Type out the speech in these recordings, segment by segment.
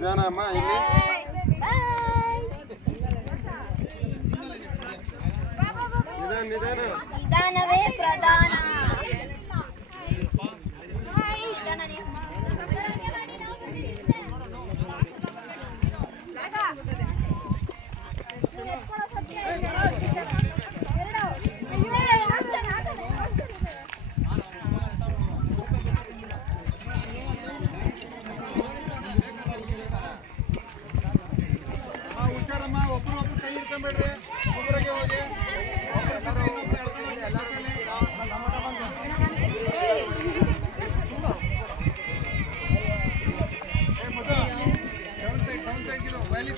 ఇదేనామ్మా ఇది? ఇదేనా ఇదేనా ప్రధాన.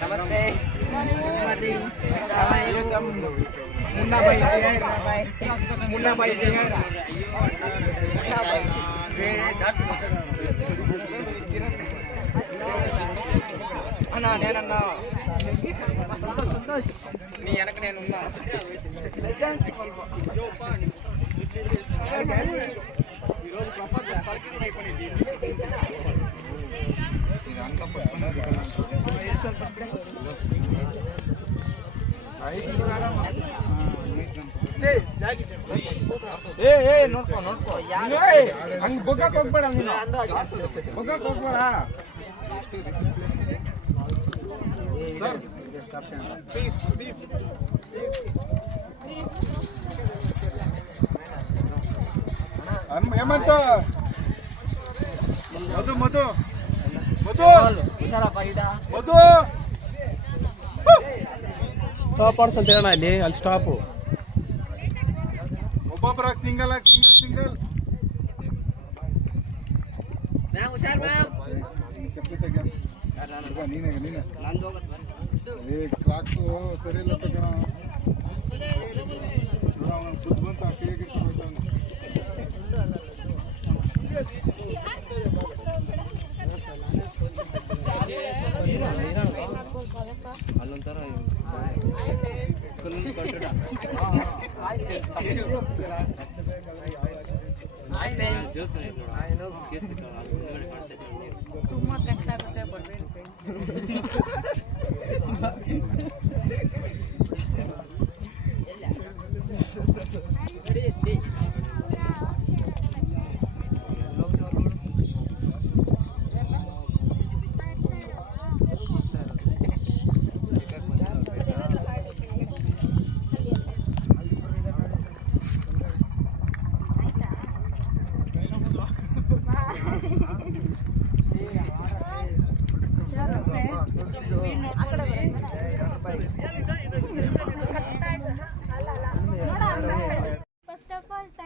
నమస్తే మున్నాబాయి మున్నాబాయి అన్నా నేనన్నా సంతోష్ సంతోష్ నీ వెనక నేను ఈరోజు ప్రపంచం తలకిందులు అయిపోయింది ಏ ಏ, ನೋಡ್ಕೊ ನೋಡ್ಕೊ. ಹಂಗ್ ಬೊಗ್ಗಕ್ ಹೋಗ್ಬೇಡ ನೀನು. ಬೊಗ್ಗಕ್ ಹೋಗ್ಬೇಡ. ಹನುಮ- ಹೇಮಂತ ಮಧು ಹೇಮಂತ ಮಧು ಮಧು. ಸ್ಟಾಪ್ ಆಡ್ಸ್ ಅಂತ ಹೇಳೋಣ ಅಲ್ಲಿ ಅಲ್ಲಿ ಸ್ಟಾಪು ಒಬ್ಬೊಬ್ಬರಾಗ ಸಿಂಗಲ್ ಆಗಿ ಸಿಂಗಲ್ ಸಿಂಗಲ್ ನೀನೇ ನೀನೆ ಏ ಕ್ರಾಕ್ಸು ಸರಿ ಇಲ್ಲ ಕಣ ಅವನ ದುಡ್ಡು ಬಂತ ಕೈಯಾಗ ಇಟ್ಕೊಂಡ್ಬಿಟ್ಟ Yeah.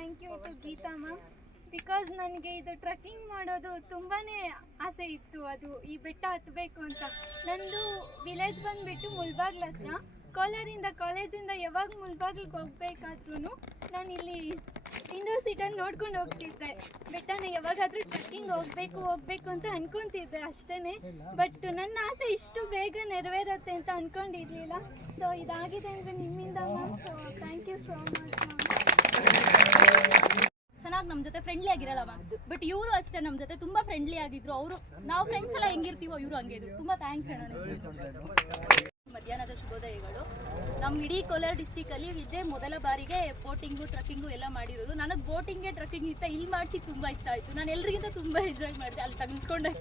Thank you to Geeta ma'am. Because ನನಗೆ ಇದು ಟ್ರೆಕ್ಕಿಂಗ್ ಮಾಡೋದು ತುಂಬಾ ಆಸೆ ಇತ್ತು, ಅದು ಈ ಬೆಟ್ಟ ಹತ್ತಬೇಕು ಅಂತ. ನಂದು ವಿಲೇಜ್ ಬಂದುಬಿಟ್ಟು ಮುಳ್ಬಾಗ್ಲ ಹತ್ರ. ಕೋಲಾರಿಂದ ಕಾಲೇಜಿಂದ ಯಾವಾಗ ಮುಳ್ಬಾಗ್ಲಿಗೆ ಹೋಗ್ಬೇಕಾದ್ರೂ ನಾನು ಇಲ್ಲಿ ಯೂನಿವರ್ಸಿಟಿಯಲ್ಲಿ ನೋಡ್ಕೊಂಡು ಹೋಗ್ತಿದ್ದೆ. ಬೆಟ್ಟನ ಯಾವಾಗಾದರೂ ಟ್ರೆಕ್ಕಿಂಗ್ ಹೋಗಬೇಕು ಹೋಗಬೇಕು ಅಂತ ಅನ್ಕೊಂತಿದ್ದೆ ಅಷ್ಟೇ ಬಟ್ ನನ್ನ ಆಸೆ ಇಷ್ಟು ಬೇಗ ನೆರವೇರುತ್ತೆ ಅಂತ ಅನ್ಕೊಂಡಿರ್ಲಿಲ್ಲ. ಸೊ ಇದಾಗಿದೆ ಅಂದರೆ ನಿಮ್ಮಿಂದ ma'am. So thank you so much ma'am. ಚೆನ್ನಾಗಿ ನಮ್ಮ ಜೊತೆ ಫ್ರೆಂಡ್ಲಿ ಆಗಿರಲ್ಲ ಮ್ಯಾಮ್ ಬಟ್ ಇವರು ಅಷ್ಟೇ ನಮ್ಮ ಜೊತೆ ತುಂಬಾ ಫ್ರೆಂಡ್ಲಿ ಆಗಿದ್ರು. ಅವರು ನಾವು ಫ್ರೆಂಡ್ಸ್ ಎಲ್ಲ ಹೆಂಗಿರ್ತೀವೋ ಇವರು ಹಂಗೆ ಇದ್ರು. ತುಂಬಾ ಥ್ಯಾಂಕ್ಸ್ ನನಗೆ ಮಧ್ಯಾಹ್ನದ ಶುಭೋದಯಗಳು. ನಮ್ಮ ಇಡೀ ಕೋಲಾರ ಡಿಸ್ಟಿಕ್ ಅಲ್ಲಿ ಇದೇ ಮೊದಲ ಬಾರಿಗೆ ಬೋಟಿಂಗು ಟ್ರಕ್ಕಿಂಗು ಎಲ್ಲ ಮಾಡಿರೋದು. ನನಗೆ ಬೋಟಿಂಗ್ಗೆ ಟ್ರಕ್ಕಿಂಗ್ ಇತ್ತ ಇಲ್ಲಿ ಮಾಡಿಸಿ ತುಂಬಾ ಇಷ್ಟ ಆಯ್ತು. ನಾನು ಎಲ್ರಿಗಿಂತ ತುಂಬಾ ಎಂಜಾಯ್ ಮಾಡಿದೆ. ಅಲ್ಲಿ ತಗಲ್ಸ್ಕೊಂಡೆ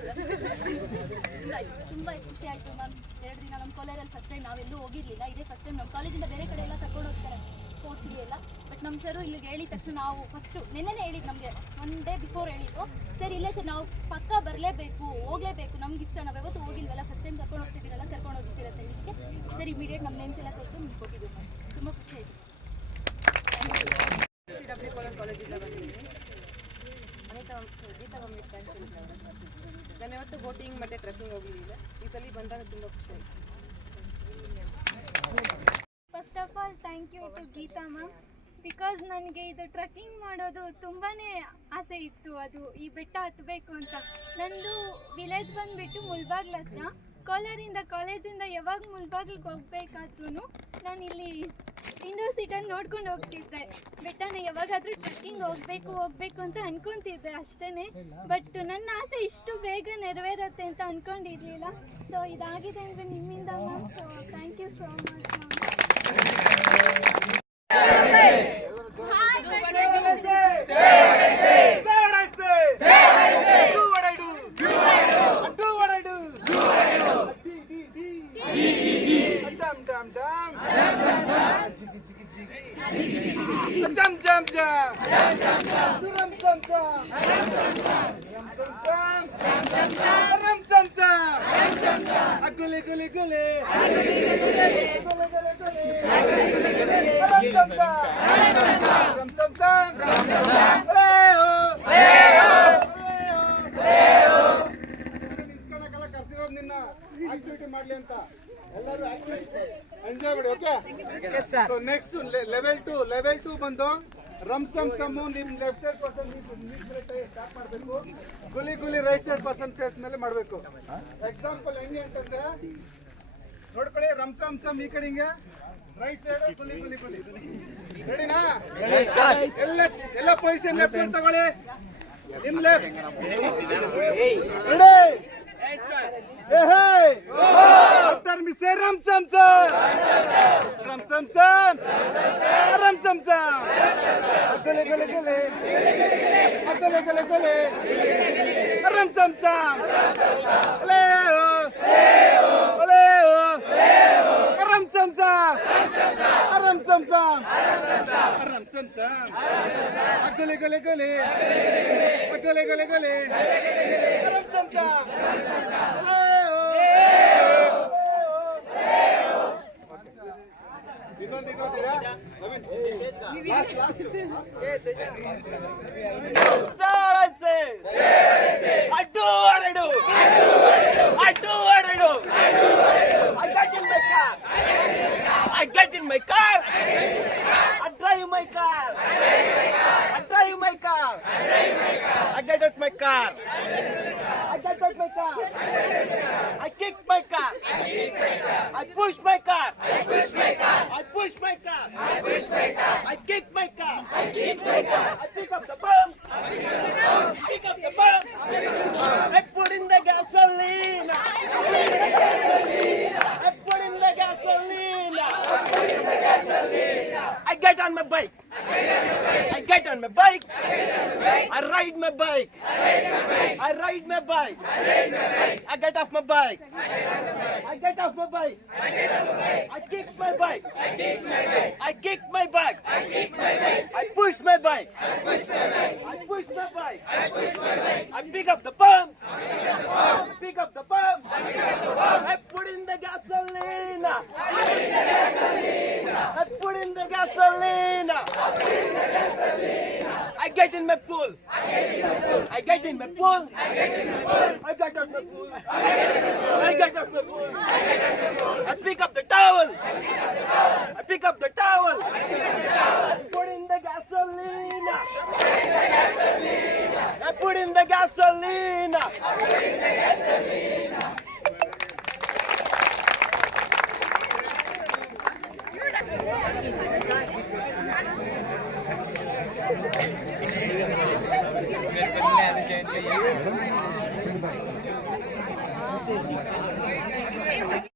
ತುಂಬ ಖುಷಿ ಆಯ್ತು ಮ್ಯಾಮ್. ಎರಡು ದಿನ ನಮ್ಮ ಕೋಲಾರಲ್ಲಿ ಫಸ್ಟ್ ಟೈಮ್ ನಾವೆಲ್ಲೂ ಹೋಗಿರ್ಲಿಲ್ಲ. ಇದೇ ಫಸ್ಟ್ ಟೈಮ್ ನಮ್ಮ ಕಾಲೇಜಿಂದ ಬೇರೆ ಕಡೆ ಎಲ್ಲ ತಗೊಂಡೋಗ್ತಾರೆ ಹೋಗ್ತಾರೆ. ಸ್ಪೋರ್ಟ್ಸ್ಗೆ ಎಲ್ಲ. ಬಟ್ ನಮ್ಮ ಸರ್ ಇಲ್ಲಿಗೆ ಹೇಳಿದ ತಕ್ಷಣ ನಾವು ಫಸ್ಟು ನೆನ್ನೆನೇ ಹೇಳಿದ್ದು ನಮಗೆ ಒನ್ ಡೇ ಬಿಫೋರ್ ಹೇಳಿದ್ದು. ಸರ್ ಇಲ್ಲೇ ಸರ್ ನಾವು ಪಕ್ಕ ಬರಲೇಬೇಕು, ಹೋಗಲೇಬೇಕು. ನಮ್ಗೆ ಇಷ್ಟ, ನಾವು ಯಾವತ್ತು ಹೋಗಿಲ್ವಲ್ಲ ಫಸ್ಟ್ ಟೈಮ್ ಕರ್ಕೊಂಡು ಹೋಗ್ತಿದ್ದೀರಲ್ಲ, ಕರ್ಕೊಂಡು ಅಂತ ಹೇಳಿದ್ದಕ್ಕೆ ಸರ್ ಇಮಿಡಿಯೇಟ್ ನಮ್ಮ ನೇಮ್ಸ್ ಎಲ್ಲ ಕೊಟ್ಟು ನಿಮ್ಗೆ ಹೋಗಿದ್ದು ತುಂಬ ಖುಷಿ ಆಯಿತು. ಸಿ ಕಾಲೇಜಿಂದ ಬಂದಿದ್ದೀನಿ. ಬೋಟಿಂಗ್ ಮತ್ತೆ ಟ್ರೆಕ್ಕಿಂಗ್ ಹೋಗಿದ್ದೀವಿ ಈ ಸಲ ಬಂದಾಗ ತುಂಬ ಖುಷಿ ಆಯಿತು. First of all thank you to Geeta ma'am because ನನಗೆ ಇದು ಟ್ರೆಕ್ಕಿಂಗ್ ಮಾಡೋದು ತುಂಬಾ ಆಸೆ ಇತ್ತು. ಅದು ಈ ಬೆಟ್ಟ ಹತ್ತಬೇಕು ಅಂತ. ನಂದು ವಿಲೇಜ್ ಬಂದುಬಿಟ್ಟು ಮುಳ್ಬಾಗ್ಲ ಹತ್ರ ಕೋಲಾರಿಂದ ಕಾಲೇಜಿಂದ ಯಾವಾಗ ಮುಳ್ಬಾಗ್ಲಿಗೆ ಹೋಗ್ಬೇಕಾದ್ರೂ ನಾನು ಇಲ್ಲಿ ವಿಂಡೋ ಸೀಟಲ್ಲಿ ನೋಡ್ಕೊಂಡು ಹೋಗ್ತಿದ್ದೆ. ಬೆಟ್ಟನ ಯಾವಾಗಾದರೂ ಟ್ರೆಕ್ಕಿಂಗ್ ಹೋಗಬೇಕು ಹೋಗಬೇಕು ಅಂತ ಅನ್ಕೊಂತಿದ್ದೆ ಅಷ್ಟೇ ಬಟ್ ನನ್ನ ಆಸೆ ಇಷ್ಟು ಬೇಗ ನೆರವೇರುತ್ತೆ ಅಂತ ಅನ್ಕೊಂಡಿರ್ಲಿಲ್ಲ. ಸೊ ಇದಾಗಿದೆ ಅಂದರೆ ನಿಮ್ಮಿಂದ so thank you so much ma'am Jam jam jam. Jam jam jam. Ram jam jam. Ram jam jam. Ram jam jam. Ram jam jam. Ram jam jam. Agule gule gule. Agule gule gule. Gule gule ನಿನ್ನ activity ಮಾಡ್ಲಿ ಅಂತ ಎಲ್ಲರೂ enjoy ಮಾಡಿ okay so next level two level two ಬಂದು ರಮ್ ಸಮ್ ಸಮ್ಮು ನಿಮ್ ಲೆಫ್ಟ್ ಸೈಡ್ ಪರ್ಸನ್ ಸ್ಟಾರ್ಟ್ ಮಾಡಬೇಕು ಗುಲಿ ಗುಲಿ ರೈಟ್ ಸೈಡ್ ಪರ್ಸನ್ ಫೇಸ್ ಮೇಲೆ ಮಾಡಬೇಕು ಎಕ್ಸಾಂಪಲ್ ಹೆಂಗೆ ಅಂತಂದ್ರೆ ನೋಡ್ಕೊಳ್ಳಿ ರಮ್ ಸಮ್ ಸಮ್ ಈ ಕಡೆ ಹಿಂಗೆ ರೈಟ್ ಸೈಡ್ ಗುಲಿ ಗುಲಿ ಗುಲಿ ರೆಡಿನಾ ಎಲ್ಲ ಎಲ್ಲ ಪೊಸಿಷನ್ ಲೆಫ್ಟ್ ಸೈಡ್ ತಗೊಳ್ಳಿ ನಿಮ್ left ready Hey, hey! After me say ram sam sam! Ram sam sam! Ram sam sam! Gole gole gole! Gole gole gole! Ram sam sam! Leo! Leo! సంసం అరం సంసం అగలే గలే గలే అగలే గలే గలే అరం సంసం అడ్డు అడడు అడ్డు get out my car. I get out my car. I kick my car. I push my car. I push my car. I push my car. I push my car. I kick my car. I kick my car. I pick up the bomb. Pick up the bomb. I put in the gasoline. I put in the gasoline. I get on my bike. I get on my bike. I ride my bike. I ride my bike. I. I get off my bike. I get off my bike. I. I kick my bike. I. I kick my bike. I kick my bike. I push my bike. I push my bike. I push my bike. I. I pick up the pump. Pick up the pump. I put in the gasoline. I put in the gasoline. I get in my pool. I get in my pool. I get out my pool. I get out my pool. I pick up the towel. I pick up the towel. I put in the gasoline. I put in the gasoline.